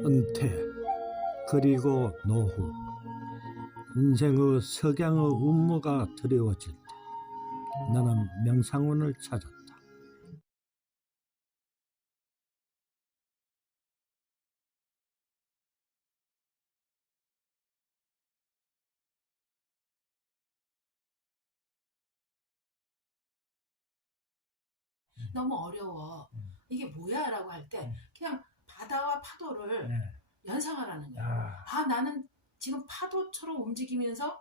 은퇴 그리고 노후 인생의 석양의 운무가 드리워질 때 나는 명상원을 찾았다. 너무 어려워. 이게 뭐야? 라고 할 때 그냥 바다와 파도를 네. 연상하라는 거야. 아, 나는 지금 파도처럼 움직이면서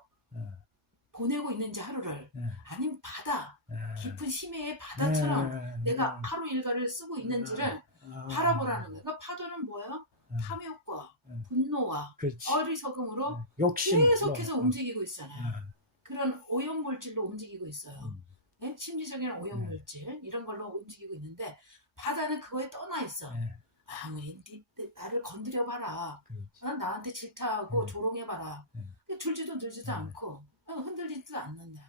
보내고 있는지 하루를, 아니면 바다, 깊은 심해의 바다처럼 내가 하루 일과를 쓰고 있는지를 바라보라는 거야. 그러니까 파도는 뭐예요? 탐욕과 분노와 그렇지. 어리석음으로 욕심, 계속해서 움직이고 있잖아요. 그런 오염물질로 움직이고 있어요. 네? 심리적인 오염물질 이런 걸로 움직이고 있는데, 바다는 그거에 떠나 있어. 아무리 나를 건드려봐라, 난 나한테 질타하고 조롱해봐라, 들지도 않고 흔들리지도 않는다.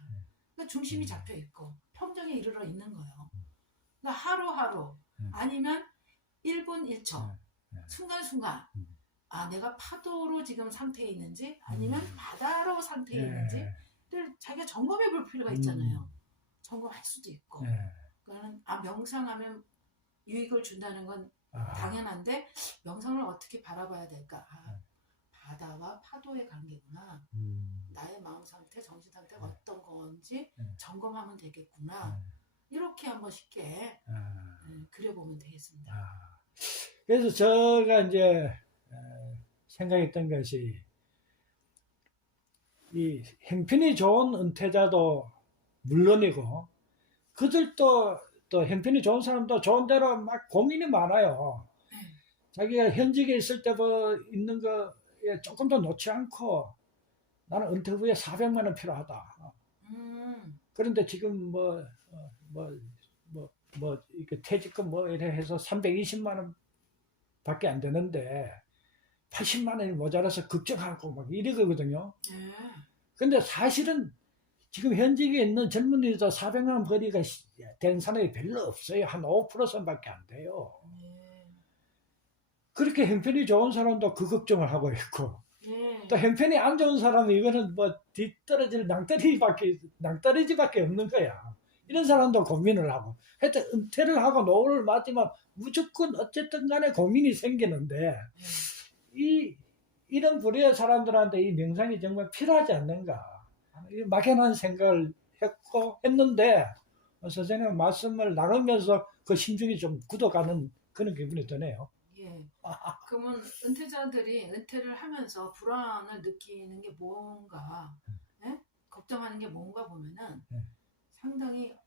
그러니까 중심이 잡혀있고 평정에 이르러 있는 거예요. 그러니까 하루하루 아니면 1분 1초 순간순간, 아, 내가 파도로 지금 상태에 있는지 아니면 바다로 상태에 있는지를 자기가 점검해 볼 필요가 있잖아요. 점검할 수도 있고. 그러니까 명상하면 유익을 준다는 건 당연한데, 명상을 어떻게 바라봐야 될까? 아, 바다와 파도의 관계구나. 나의 마음 상태, 정신 상태가 어떤 건지 점검하면 되겠구나. 이렇게 한번 쉽게 그려보면 되겠습니다. 그래서 제가 이제 생각했던 것이, 이 형편이 좋은 은퇴자도 물론이고, 그들도 또 형편이 좋은 사람도 좋은 대로 막 고민이 많아요. 자기가 현직에 있을 때 있는 거에 조금 더 놓지 않고, 나는 은퇴 후에 400만 원 필요하다. 그런데 지금 이렇게 퇴직금 이래 해서 320만 원 밖에 안 되는데 80만 원이 모자라서 걱정하고 막 이러거든요. 근데 사실은 지금 현직에 있는 젊은이도 400만 원 벌이가 된 사람이 별로 없어요. 한 5%밖에 안 돼요. 그렇게 형편이 좋은 사람도 그 걱정을 하고 있고, 또 형편이 안 좋은 사람은 이거는 뒤떨어질 낭떠러지밖에 없는 거야. 이런 사람도 고민을 하고, 하여튼 은퇴를 하고 노후를 맞으면 무조건 어쨌든 간에 고민이 생기는데, 이런 부류의 사람들한테 이 명상이 정말 필요하지 않는가. 막연한 생각을 했는데, 선생님 말씀을 나누면서 그 심중이 좀 굳어가는 그런 기분이 드네요. 그러면 은퇴자들이 은퇴를 하면서 불안을 느끼는 게 뭔가, 걱정하는 게 뭔가 보면은 상당히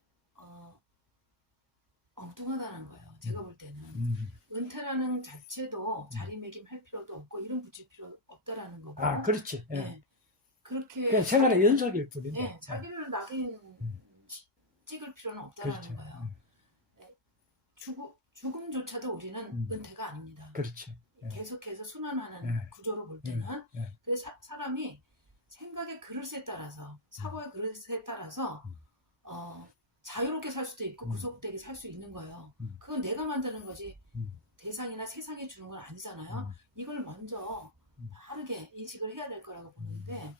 엉뚱하다는 거예요. 제가 볼 때는 은퇴라는 자체도 자리매김할 필요도 없고 이름 붙일 필요 없다라는 거고. 그렇지. 그렇게 그냥 생활의 연속일 뿐인데. 자기를 낙인 찍을 필요는 없다라는 거예요. 죽음조차도 우리는 은퇴가 아닙니다. 그렇지. 계속해서 순환하는 구조로 볼 때는. 그래서 사람이 생각의 그릇에 따라서, 사고의 그릇에 따라서 자유롭게 살 수도 있고 구속되게 살 수 있는 거예요. 그건 내가 만드는 거지 대상이나 세상이 주는 건 아니잖아요. 이걸 먼저 바르게 인식을 해야 될 거라고 보는데,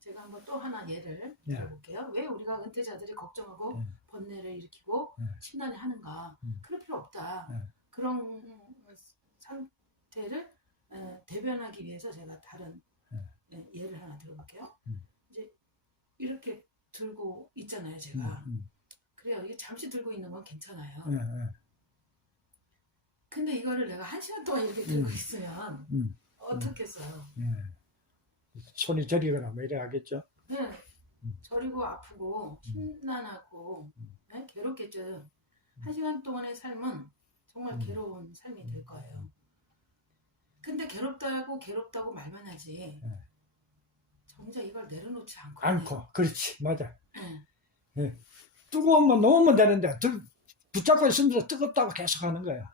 제가 한번 또 하나 예를 들어볼게요. 왜 우리가 은퇴자들이 걱정하고 번뇌를 일으키고 심란해 하는가? 그럴 필요 없다. 그런 상태를 대변하기 위해서 제가 다른 예를 하나 들어볼게요. 이제 이렇게 들고 있잖아요, 제가. 그래요. 이게 잠시 들고 있는 건 괜찮아요. 근데 이거를 내가 1시간 동안 이렇게 들고 있으면 어떻겠어요? 손이 저리거나 이래 하겠죠. 저리고 아프고 심란하고 괴롭겠죠. 1시간 동안의 삶은 정말 괴로운 삶이 될 거예요. 근데 괴롭다고 말만 하지 정작 이걸 내려놓지 않고. 그렇지, 맞아. 뜨거우면 놓으면 되는데 붙잡고 있으면서 뜨겁다고 계속 하는 거야.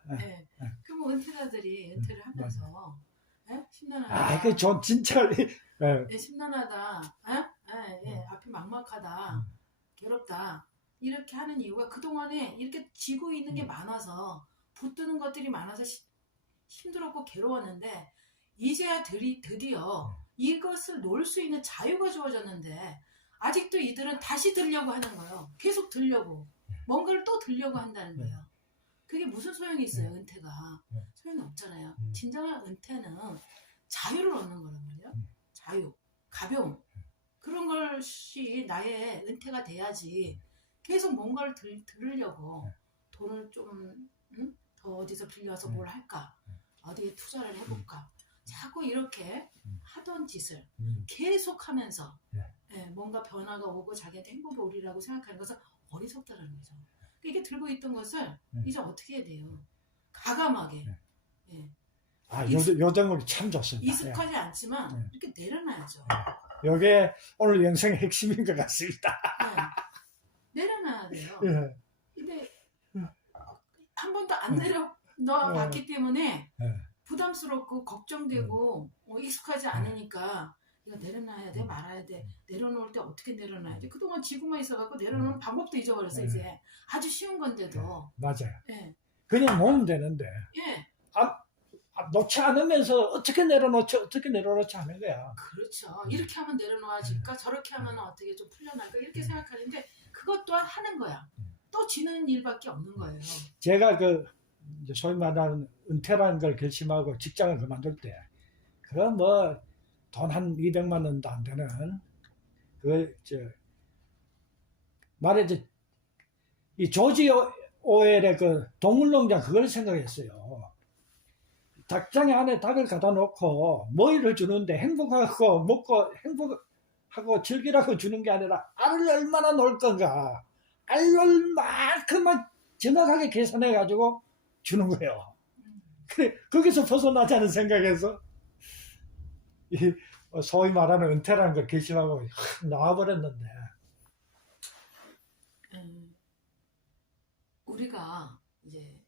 그럼 은퇴자들이 은퇴를 하면서 심란하다. 그 진짜. 심란하다. 앞이 막막하다. 괴롭다. 이렇게 하는 이유가 그동안에 이렇게 지고 있는 게 많아서, 붙드는 것들이 많아서 힘들었고 괴로웠는데 이제야 드디어 이것을 놓을 수 있는 자유가 주어졌는데 아직도 이들은 다시 들려고 하는 거예요. 계속 들려고. 뭔가를 또 들려고 한다는 거예요. 그게 무슨 소용이 있어요, 은퇴가. 소용이 없잖아요. 진정한 은퇴는 자유를 얻는 거란 말이에요. 자유, 가벼움. 그런 것이 나의 은퇴가 돼야지 계속 뭔가를 들으려고 돈을 좀 더 어디서 빌려서 뭘 할까? 어디에 투자를 해볼까? 자꾸 이렇게 하던 짓을 계속 하면서 뭔가 변화가 오고 자기한테 행복이 오리라고 생각하는 것은 어리석다라는 거죠. 이게 들고 있던 것을 이제 어떻게 해야 돼요? 가감하게. 요정은 참 좋습니다. 익숙하지 않지만 이렇게 내려놔야죠. 이게 오늘 영상의 핵심인 것 같습니다. 내려놔야 돼요. 근데 한 번도 안 내려놔봤기 때문에 부담스럽고 걱정되고 익숙하지 않으니까 이거 내려놔야 돼 말아야 돼. 내려놓을 때 어떻게 내려놔야 돼. 그동안 지고만 있어갖고 내려놓는 방법도 잊어버렸어. 이제 아주 쉬운 건데도. 맞아요. 그냥 놓으면 되는데 놓지 않으면서 어떻게 내려놓지 하는 거야. 그렇죠. 이렇게 하면 내려놓아질까 저렇게 하면 어떻게 좀 풀려날까 이렇게 생각하는데 그것 또한 하는 거야. 또 지는 일밖에 없는 거예요. 제가 이제 소위 말하는 은퇴라는 걸 결심하고 직장을 그만둘 때 그건 뭐 돈 한 200만 원도 안 되는 말해서 이 조지 오웰의 그 동물농장 그걸 생각했어요. 닭장 안에 닭을 갖다 놓고 먹이를 주는데 행복하고 먹고 행복하고 즐기라고 주는 게 아니라 알을 얼마나 놓을 건가 알을 만큼만 정확하게 계산해 가지고 주는 거예요. 그래 거기서 벗어나자는 생각에서 소위 말하는 은퇴라는 걸 결심하고 나와버렸는데 우리가 이제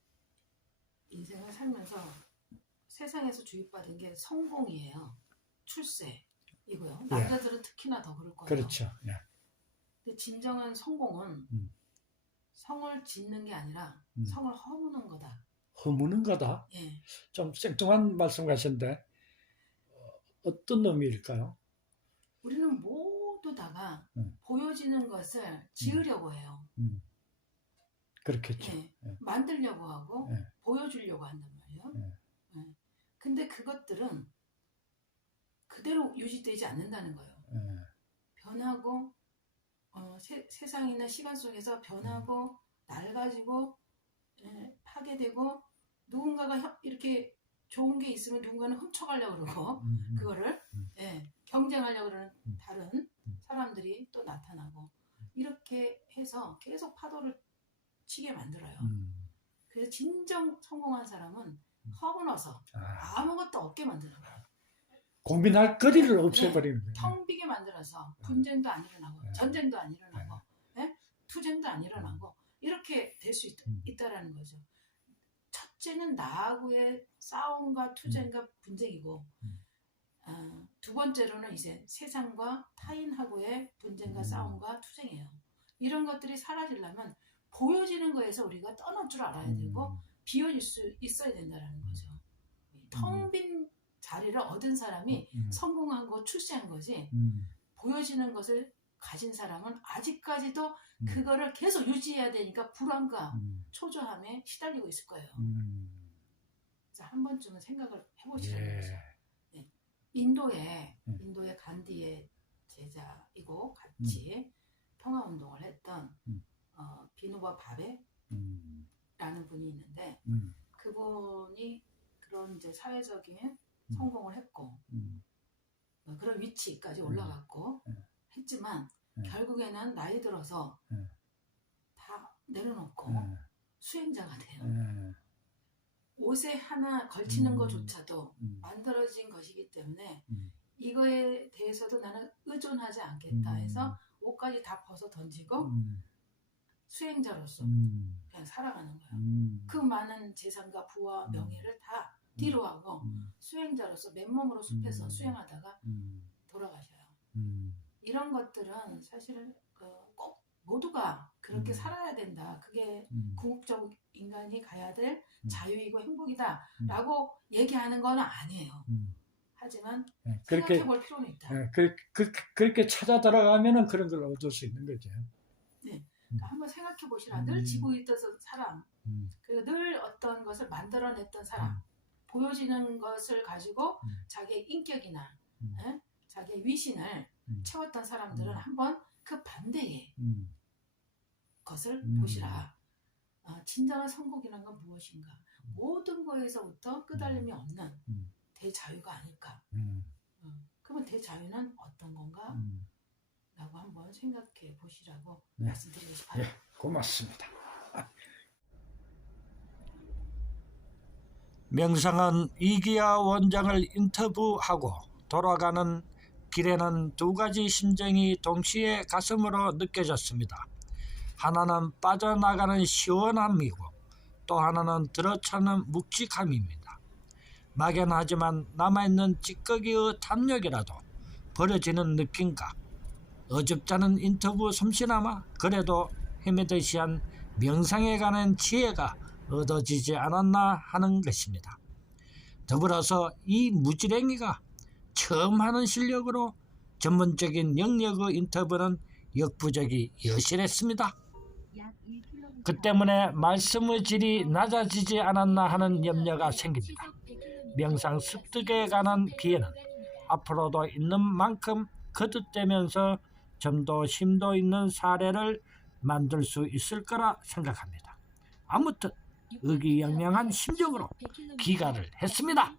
인생을 살면서 세상에서 주입받은 게 성공이에요. 출세이고요. 남자들은 특히나 더 그럴 거예요. 그렇죠. 근데 진정한 성공은 성을 짓는 게 아니라 성을 허무는 거다. 허무는 거다? 좀 생뚱한 말씀 하셨는데 어떤 의미일까요? 우리는 모두 다가 보여지는 것을 지으려고 해요. 그렇겠죠. 만들려고 하고 보여주려고 한단 말이에요. 근데 그것들은 그대로 유지되지 않는다는 거예요. 변하고 세상이나 시간 속에서 변하고 낡아지고 파괴되고 누군가가 이렇게 좋은 게 있으면 누군가는 훔쳐가려고 그러고 그거를 경쟁하려고 그러는 다른 사람들이 또 나타나고 이렇게 해서 계속 파도를 치게 만들어요. 그래서 진정 성공한 사람은 허물어서 아무것도 없게 만드는 거예요. 고민할 거리를 없애버리는 거예요. 텅 비게 만들어서 분쟁도 안 일어나고 전쟁도 안 일어나고 투쟁도 안 일어나고 이렇게 될 수 있다라는 거죠. 첫째는 나하고의 싸움과 투쟁과 분쟁이고 두 번째로는 이제 세상과 타인하고의 분쟁과 싸움과 투쟁이에요. 이런 것들이 사라지려면 보여지는 거에서 우리가 떠날 줄 알아야 되고 비워질 수 있어야 된다는 거죠. 텅 빈 자리를 얻은 사람이 성공한 거 출세한 거지 보여지는 것을 가진 사람은 아직까지도 그거를 계속 유지해야 되니까 불안과 초조함에 시달리고 있을 거예요. 그래서 한 번쯤은 생각을 해보시라는 거죠. 인도의 간디의 제자이고 같이 평화운동을 했던 비노바 바베라는 분이 있는데 그분이 그런 이제 사회적인 성공을 했고 그런 위치까지 올라갔고 했지만 결국에는 나이 들어서 다 내려놓고 수행자가 돼요. 옷에 하나 걸치는 것조차도 만들어진 것이기 때문에 이거에 대해서도 나는 의존하지 않겠다 해서 옷까지 다 벗어 던지고 수행자로서 그냥 살아가는 거예요. 그 많은 재산과 부와 명예를 다 뒤로 하고 수행자로서 맨몸으로 숲에서 수행하다가 돌아가셔요. 이런 것들은 사실 꼭 모두가 그렇게 살아야 된다. 그게 궁극적 인간이 가야 될 자유이고 행복이다라고 얘기하는 건 아니에요. 하지만 그렇게 생각해 볼 필요는 있다. 그렇게 찾아 들어가면은 그런 걸 얻을 수 있는 거죠. 네. 그러니까 한번 생각해 보시라. 늘 지고 있던 사람, 그리고 늘 어떤 것을 만들어냈던 사람, 보여지는 것을 가지고 자기의 인격이나 자기의 위신을 채웠던 사람들은 한번 그 반대의 것을 보시라. 진정한 성공이란 건 무엇인가? 모든 거에서부터 끄달림이 없는 대자유가 아닐까? 그러면 대자유는 어떤 건가? 라고 한번 생각해 보시라고 말씀드리고 싶어요. 고맙습니다. 명상은 이기아 원장을 인터뷰하고 돌아가는 길에는 두 가지 심정이 동시에 가슴으로 느껴졌습니다. 하나는 빠져나가는 시원함이고 또 하나는 들어차는 묵직함입니다. 막연하지만 남아있는 찌꺼기의 탐욕이라도 버려지는 느낌과 어줍잖은 인터뷰 솜씨나마 그래도 헤매듯이 한 명상에 관한 지혜가 얻어지지 않았나 하는 것입니다. 더불어서 이 무지랭이가 처음 하는 실력으로 전문적인 영역의 인터뷰는 역부족이 여실했습니다. 그 때문에 말씀의 질이 낮아지지 않았나 하는 염려가 생깁니다. 명상 습득에 관한 기회는 앞으로도 있는 만큼 거듭되면서 좀 더 심도 있는 사례를 만들 수 있을 거라 생각합니다. 아무튼 의기양양한 심정으로 귀가를 했습니다.